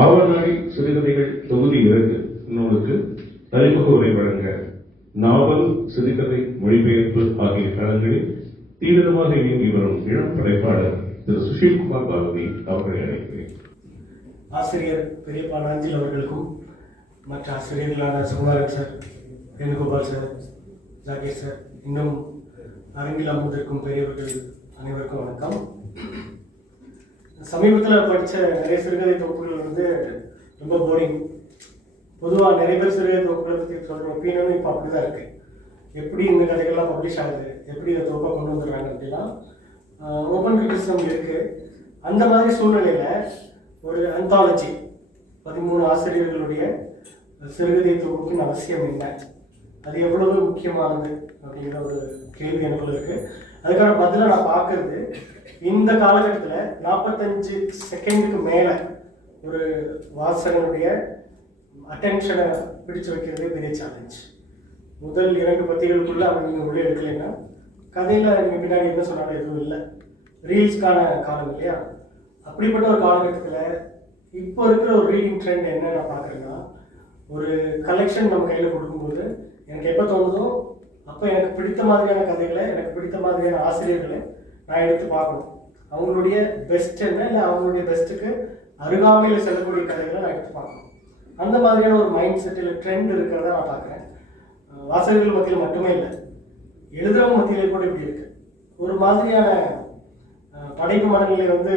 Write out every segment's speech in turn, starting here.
ஆவணாடி சிறுகதைகள் தொகுதி இரண்டு நூலுக்கு அறிமுக உரை வழங்க நாவல் சிறுகதை மொழிபெயர்ப்பு ஆகிய களங்களில் தீவிரமாக இயங்கி வரும் இளம் படைப்பாளர் திரு சுஷில்குமார் பாரதி அவர்களை அழைக்கிறேன். ஆசிரியர் பெரியப்பா நாஞ்சில் அவர்களுக்கும் மற்ற ஆசிரியர்களான சுகுமாரன் சார் வேணுகோபால் சார் ஜாகேஷ் சார் இன்னும் அரங்கில் அமர்ந்திருக்கும் பெரியவர்கள் அனைவருக்கும் வணக்கம். சமீபத்தில் படித்த நிறைய சிறுகதை தொகுப்புகள் வந்து ரொம்ப போரிங் பொதுவாக நிறைய பேர் சிறுகதை தொகுப்புகளை பற்றி சொல்கிற ஒப்பீனியனும் இப்போ அப்படி தான் இருக்குது எப்படி இந்த கதைகள்லாம் பப்ளிஷ் ஆகுது? எப்படி இதை தொகுப்பாக கொண்டு வந்துடுறாங்க அப்படின்னா ஓப்பன் கிரிட்டிசம் இருக்குது அந்த மாதிரி சூழ்நிலையில் ஒரு அந்தாலஜி பதிமூணு ஆசிரியர்களுடைய சிறுகதை தொகுப்பின் அவசியம் என்ன அது எவ்வளவு முக்கியமானது அப்படிங்கிற ஒரு கேள்வி எனக்குள்ள இருக்குது அதுக்கான பதிலாக நான் பார்க்கறது. இந்த காலகட்டத்தில் நாற்பத்தஞ்சு செகண்டுக்கு மேலே ஒரு வாசகனுடைய அட்டென்ஷனை பிடிச்சு வைக்கிறதே பெரிய சேலஞ்ச் முதல் இரண்டு பத்திகளுக்குள்ள அவன் நீங்கள் உள்ளே எடுக்கலைன்னா கதையில் நீங்கள் பின்னாடி என்ன சொன்னாலும் எதுவும் இல்லை. ரீல்ஸ்க்கான காலம் இல்லையா? அப்படிப்பட்ட ஒரு காலகட்டத்தில் இப்போ இருக்கிற ஒரு ரீடிங் ட்ரெண்ட் என்ன நான் பார்க்குறேன்னா ஒரு கலெக்ஷன் நம்ம கையில் கொடுக்கும்போது எனக்கு எப்போ தோணுதோ அப்போ எனக்கு பிடித்த மாதிரியான கதைகளை எனக்கு பிடித்த மாதிரியான ஆசிரியர்களை நான் எடுத்து பார்க்கணும். அவங்களுடைய பெஸ்ட் என்ன இல்லை அவங்களுடைய பெஸ்ட்டுக்கு அருகாமையில் செல்லக்கூடிய கதைகளை நான் எடுத்து பார்க்கணும். அந்த மாதிரியான ஒரு மைண்ட் செட்டில் ட்ரெண்ட் இருக்கிறத நான் பார்க்குறேன். வாசகர்கள் மத்தியில் மட்டுமே இல்லை எழுதுறவங்க மத்தியிலே கூட இப்படி இருக்கு. ஒரு மாதிரியான படைப்பு மனநிலை வந்து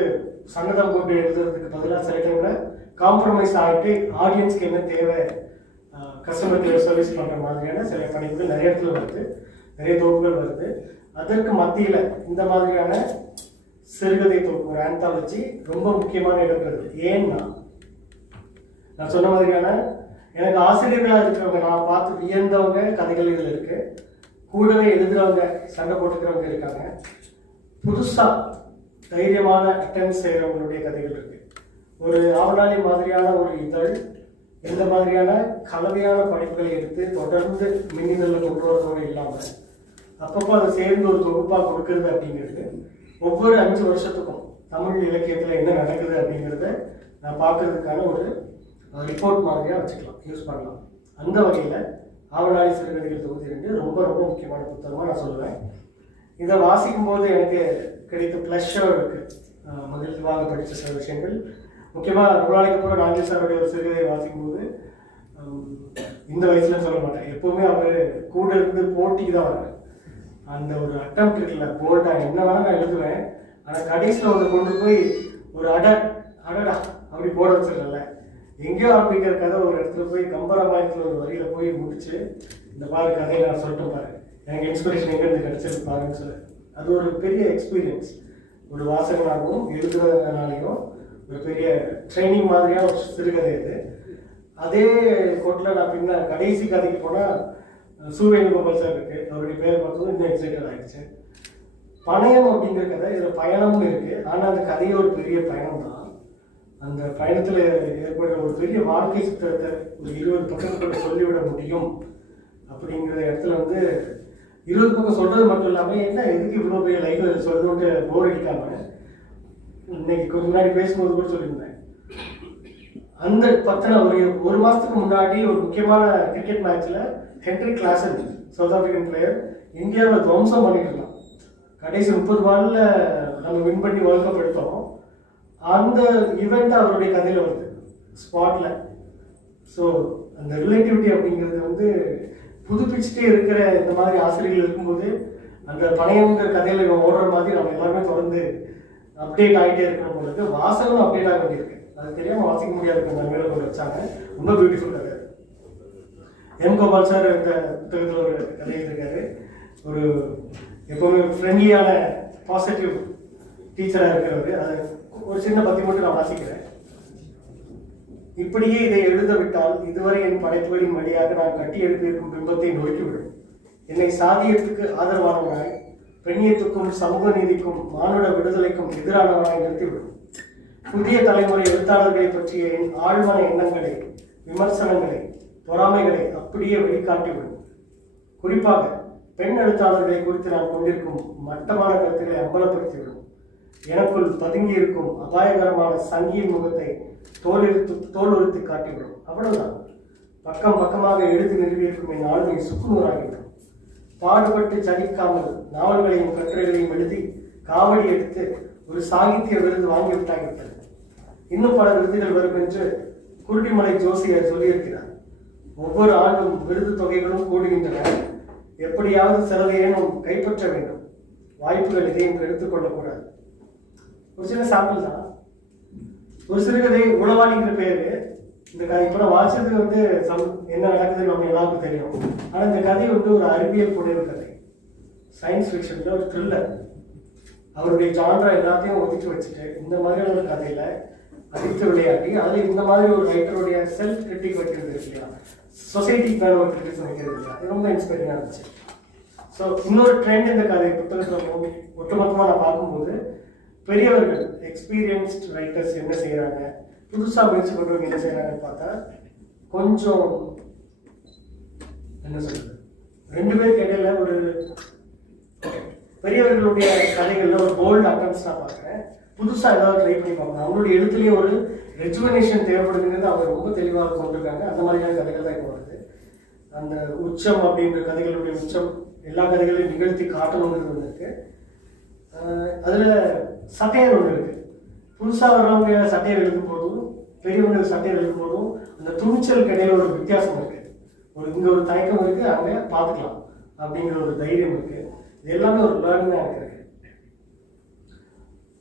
சங்கதம் கொண்டு எழுதுறதுக்கு பதிலாக சில டைமில் காம்ப்ரமைஸ் ஆகிட்டு ஆடியன்ஸ்க்கு என்ன தேவை கஸ்டமர் கேர் சர்வீஸ் பண்ணுற மாதிரியான சில படைப்புகள் நிறைய இடத்துல வருது. நிறைய தொகுப்புகள் வருது. அதற்கு மத்தியில் இந்த மாதிரியான சிறுகதை தொகுப்பு ஒரு ஆந்தாலஜி ரொம்ப முக்கியமான இடம் இருக்குது ஏன்னா நான் சொன்ன மாதிரியான எனக்கு ஆசிரியர்களாக இருக்கிறவங்க நான் பார்த்து வியந்தவங்க கதைகள் இதில் இருக்கு. கூடவே எழுதுறவங்க சண்டை போட்டுக்கிறவங்க இருக்காங்க. புதுசாக தைரியமான அட்டம் செய்கிறவங்களுடைய கதைகள் இருக்கு. ஒரு ஆவணாளி மாதிரியான ஒரு இதழ் இந்த மாதிரியான கலவையான படைப்புகளை எடுத்து தொடர்ந்து மின்னிதழில் கொண்டு வரதோடு இல்லாமல் அப்பப்போ அதை சேர்ந்து ஒரு தொகுப்பாக கொடுக்கறது அப்படிங்கிறது ஒவ்வொரு அஞ்சு வருஷத்துக்கும் தமிழ் இலக்கியத்தில் என்ன நடக்குது அப்படிங்கிறத நான் பார்க்கறதுக்கான ஒரு ரிப்போர்ட் மாதிரியாக வச்சுக்கலாம் யூஸ் பண்ணலாம். அந்த வகையில் ஆவணாளி சிறுகதைகள் தொகுதி ரெண்டு ரொம்ப ரொம்ப முக்கியமான புத்தகமாக நான் சொல்லுவேன். இதை வாசிக்கும் போது எனக்கு கிடைத்த ப்ளஷ்ஷோ இருக்குது அஹ் மகிழ்வாக படித்த சில விஷயங்கள் முக்கியமாக ரொம்ப நாளைக்கு அப்புறம் நாகேஷ் சாருடைய ஒரு சிறுகதையை வாசிக்கும் போது இந்த வயசுல சொல்ல மாட்டேன். எப்பவுமே அவர் கூட இருந்து போட்டிக்கு தான் வர்றாரு. அந்த ஒரு அட்டம் இருக்குல்ல போட்டேன் என்ன வேணாலும் நான் எழுதுவேன். ஆனால் கடைசியில் ஒன்று கொண்டு போய் ஒரு அட அடடா அப்படி போட வச்சிடல எங்கேயோ ஆரம்பிக்கிற கதை ஒரு இடத்துல போய் கம்பராமாயணத்தில் ஒரு வரியில போய் முடிச்சு இந்த மாதிரி கதையை நான் சொல்லிட்டு பாரு. எனக்கு இன்ஸ்பிரேஷன் எங்கேருந்து கிடைச்சது பாருன்னு சொல்லு. அது ஒரு பெரிய எக்ஸ்பீரியன்ஸ் ஒரு வாசகனாகவும் எழுதுறதுனாலையும் பெரிய ட்ரைனிங் மாதிரியாக ஒரு சிறுகதை இது. அதே கோட்டில் நான் பின்ன கடைசி கதைக்கு போனால் சூவேணுகோபால் சார் இருக்கு. அவருடைய பேர் பார்த்ததும் இன்னும் எக்ஸைட்டட் ஆகிடுச்சு பணயம் அப்படிங்கிற கதை இதில் பயணமும் இருக்குது ஆனால் அந்த கதையே ஒரு பெரிய பயணம் தான். அந்த பயணத்தில் ஏற்படுற ஒரு பெரிய வாழ்க்கை சித்திரத்தை ஒரு இருபது பக்கத்துக்குள்ள சொல்லிவிட முடியும். அப்படிங்கிற இடத்துல வந்து இருபது பக்கம் சொல்றது மட்டும் இல்லாமல் என்ன எதுக்கு இவ்வளோ பெரிய லைஃப் சொல்லணுன்ட்டு போர் அடிக்காமல் இன்னைக்கு கொஞ்ச முன்னாடி பேசும்போது கூட சொல்லியிருந்தேன். அந்த பத்தின ஒரு ஒரு மாதத்துக்கு முன்னாடி ஒரு முக்கியமான கிரிக்கெட் மேட்ச்சில் Henry Klaasen South African player இந்தியாவை துவம்சம் பண்ணிட்டு இருந்தான். கடைசி முப்பது பாலில் நம்ம வின் பண்ணி வேர்ல்ட் கப் எடுத்தோம். அந்த ஈவெண்ட் அவருடைய கதையில் வருது ஸ்பாட்டில் ஸோ அந்த ரிலேட்டிவிட்டி அப்படிங்கிறது வந்து புதுப்பிச்சுட்டே இருக்கிற இந்த மாதிரி ஆசிரியர்கள் இருக்கும்போது அந்த பணையங்கிற கதையில் இவன் ஓடுற மாதிரி நம்ம எல்லாருமே தொடர்ந்து அப்டேட் ஆகிட்டே இருக்கணும் பொழுது இருக்கு வாசகம் அப்டேட் ஆக வேண்டியிருக்கு. அது தெரியாமல் வாசிக்க முடியாது மேலே கொண்டு வச்சாங்க. ரொம்ப பியூட்டிஃபுல் கதை. எம் கோபால் சார் இந்த புத்தகத்தில் ஒரு கதை இருக்காரு ஒரு எப்பவுமே ஃப்ரெண்ட்லியான பாசிட்டிவ் டீச்சராக இருக்கிறவர். அது ஒரு சின்ன பத்தி மட்டும் நான் வாசிக்கிறேன். இப்படியே இதை எழுத விட்டால் இதுவரை என் படைப்புகளின் வழியாக நான் கட்டி எழுப்பியிருக்கும் பிம்பத்தை நொறுக்கிவிடும். என்னை சாதியத்துக்கு ஆதரவானவனாய் பெண்ணியத்துக்கும் சமூக நீதிக்கும் மானுட விடுதலைக்கும் எதிரானவனாய் நிறுத்திவிடும். புதிய தலைமுறை எழுத்தாளர்களை பற்றிய என் ஆழ்மன எண்ணங்களை விமர்சனங்களை பொறாமைகளை அப்படியே வெளிக்காட்டிவிடும். குறிப்பாக பெண் எழுத்தாளர்களை குறித்து நான் கொண்டிருக்கும் மட்டமான கருத்துக்களை அம்பலப்படுத்திவிடும். எனக்குள் பதுங்கியிருக்கும் அபாயகரமான சங்கியின் முகத்தை தோல் தோலுறுத்து காட்டிவிடும். அவ்வளவுதான். பக்கம் பக்கமாக எழுதி நிறுவியிருக்கும் என் ஆளுமை சுக்குநூறாகிவிடும். பாடுபட்டு சலிக்காமல் நாவல்களையும் கட்டுரைகளையும் எழுதி காவடி எடுத்து ஒரு சாகித்ய விருது வாங்கிவிட்டாகிவிட்டது இன்னும் பல விருதுகள் வரும் என்று குருடிமலை ஜோசியர் சொல்லியிருக்கிறார். ஒவ்வொரு ஆண்டும் விருது தொகைகளும் கூடுகின்றன. எப்படியாவது சிலதையேனும் கைப்பற்ற வேண்டும். வாய்ப்புகள் எதையும் எடுத்துக்கொள்ளக்கூடாது ஒரு சின்ன சாம்பிள் தான். ஒரு சிறுகதை உளவாளிங்கிற பேரு. இந்த கதை இப்போ நான் வாசிச்சது வந்து சம் என்ன நடக்குதுன்னு நம்ம எல்லாருக்கும் தெரியும். ஆனால் இந்த கதை வந்து ஒரு அறிவியல் புனைவு கதை. சயின்ஸ் ஃபிக்ஷன்ல ஒரு த்ரில்லர் அவருடைய ஜான்ரா எல்லாத்தையும் ஒதுக்கி வச்சுட்டு இந்த மாதிரியான ஒரு கதையில அடித்து விளையாட்டி அதில் இந்த மாதிரி ஒரு ரைட்டருடைய செல்ஃப் கிரிட்டிக் வைக்கிறது இல்லையா? சொசைட்டி மேல ஒரு கிரிட்டிக்ஸ் வைக்கிறது இல்லையா? அது ரொம்ப இன்ஸ்பைரிங்காக இருந்துச்சு. ஸோ இன்னொரு ட்ரெண்ட் இந்த கதை புத்தகத்தில் ஒட்டுமொத்தமாக நான் பார்க்கும்போது பெரியவர்கள் எக்ஸ்பீரியன்ஸ்ட் ரைட்டர்ஸ் என்ன செய்கிறாங்க புதுசாக முயற்சி பண்ணுறவங்க என்ன செய்கிறாங்கன்னு பார்த்தா கொஞ்சம் என்ன சொல்றது? ரெண்டு பேருக்கு இடையில ஒரு பெரியவர்களுடைய கதைகளில் ஒரு போல்டு அட்டம்ஸ் நான் பார்க்குறேன். புதுசாக ஏதாவது ட்ரை பண்ணி பார்க்கணும். அவங்களுடைய எழுத்துலேயே ஒரு ரெஜுவனேஷன் தேவைப்படுதுங்கிறது அவங்க ரொம்ப தெளிவாக கொண்டிருக்காங்க. அந்த மாதிரியான கதைகள் தான் இப்போ வருது. அந்த உச்சம் அப்படின்ற கதைகளுடைய உச்சம் எல்லா கதைகளையும் நிகழ்த்தி காட்டணுங்கிறது ஒன்று இருக்கு. ஆஹ் சட்டையர் ஒன்று இருக்கு. புதுசாக வர்றவங்க சட்டையர் எழுதும் போதும் பெரியவர்கள் சண்டையில் இருக்கும்போதும் அந்த துணிச்சலுக்கு இடையில ஒரு வித்தியாசம் இருக்கு. ஒரு இங்க ஒரு தயக்கம் இருக்கு அங்கே பார்த்துக்கலாம் அப்படிங்கிற ஒரு தைரியம் இருக்கு. இது எல்லாமே ஒரு லேர்னிங்காக இருக்கு.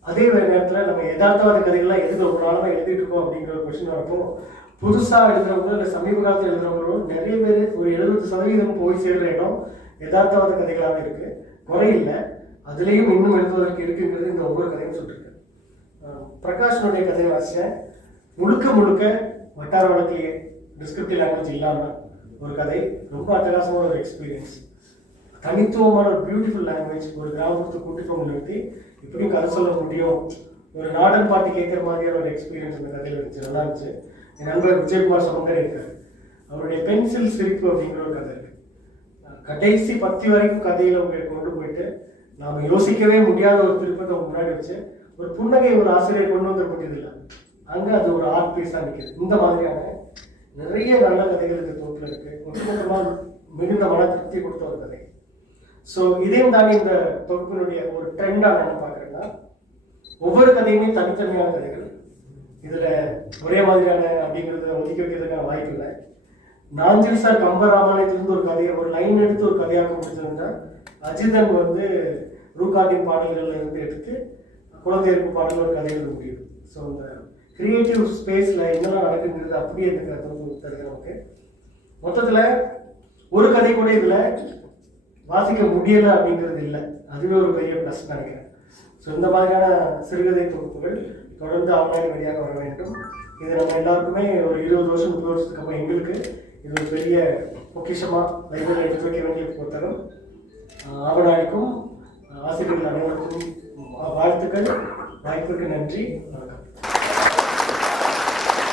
அதே நேரத்தில் நம்ம யதார்த்தவாத கதைகள்லாம் எதுக்கு ஒரு நாளாக எழுதிட்டு இருக்கோம் அப்படிங்கிற ஒரு கொஸ்டின் வரப்போ புதுசாக எழுதுறவங்களோ இல்லை சமீப காலத்தில் எழுதுறவங்களும் நிறைய பேர் ஒரு எழுபது சதவீதம் போய் சேர்ற இடம் யதார்த்தவாத கதைகளாக இருக்கு. குறையில்லை அதுலேயும் இன்னும் எழுதுவதற்கு இருக்குங்கிறது இந்த ஒவ்வொரு கதையும் சொல்லிருக்கு பிரகாஷனுடைய கதையை வாசித்தேன் முழுக்க முழுக்க வட்டார வழக்கிலேயே டிஸ்கிரிப்டிவ் லாங்குவேஜ் இல்லாமல் ஒரு கதை ரொம்ப அட்டகாசமான ஒரு எக்ஸ்பீரியன்ஸ் தனித்துவமான ஒரு பியூட்டிஃபுல் லாங்குவேஜ் ஒரு கிராமத்து கூட்டிட்டு நிறுத்தி இப்படியும் கதை சொல்ல முடியும். ஒரு நாடன் பாட்டு கேட்குற மாதிரியான ஒரு எக்ஸ்பீரியன்ஸ் இந்த கதையில் இருந்துச்சு. நல்லா இருந்துச்சு. என் நண்பர் விஜயகுமார் சமங்கர் இருக்கார். அவருடைய பென்சில் சிரிப்பு அப்படிங்கிற ஒரு கதை. இருக்கு கடைசி பத்தி வரைக்கும் கதையில் உங்களை கொண்டு போயிட்டு நாம் யோசிக்கவே முடியாத ஒரு திருப்பத்தை முன்னாடி வச்சு ஒரு புன்னகை ஒரு ஆசிரியர் கொண்டு வந்துட முடியதில்லை அங்கே அது ஒரு ஆர்ட் பீஸாக நிக்குது. இந்த மாதிரியான நிறைய நல்ல கதைகள் இந்த தொகுப்பில் இருக்கு. ஒட்டுமொத்தமாக மிகுந்த மன திருப்தி கொடுத்த ஒரு கதை. ஸோ இதையும் தாண்டி இந்த தொகுப்பினுடைய ஒரு ட்ரெண்டாக நான் என்ன பார்க்குறேன்னா ஒவ்வொரு கதையுமே தனித்தனியான கதைகள். இதில் ஒரே மாதிரியான அப்படிங்கிறத ஒதுக்கி வைக்கிறதுக்கான வாய்ப்பு இல்லை. நாஞ்சில் சார் கம்பராமாயணத்திலிருந்து ஒரு கதையை ஒரு லைன் எடுத்து ஒரு கதையாக முடிச்சிருந்தா அஜிதன் வந்து ரூகாட்டின் பாடல்கள்ல இருந்து எடுத்து குழந்தையருக்கு பாடல்கள் ஒரு கதை எழுத முடியும். ஸோ இந்த கிரியேட்டிவ் ஸ்பேஸில் என்னெல்லாம் நடக்குங்கிறது அப்படியே இருக்கிற தொகுப்பு தருது நமக்கு மொத்தத்தில் ஒரு கதை கூட இதில் வாசிக்க முடியலை அப்படிங்கிறது இல்லை. அதுவே ஒரு பெரிய ப்ளஸ் நினைக்கிறேன். ஸோ இந்த மாதிரியான சிறுகதை தொகுப்புகள் தொடர்ந்து ஆன்லைன் வழியாக வர வேண்டும். இது நம்ம எல்லாருக்குமே ஒரு இருபது வருஷம் முப்பது வருஷத்துக்கு அப்புறம் எங்களுக்கு இது ஒரு பெரிய பொக்கிஷமாக லைப்ரரி எடுத்து வைக்க வேண்டிய புத்தகம் ஆவணாய்க்கும் ஆசிரியர்கள் அனைவருக்கும் வாழ்த்துக்கள். வாய்ப்புக்கு நன்றி. வணக்கம்.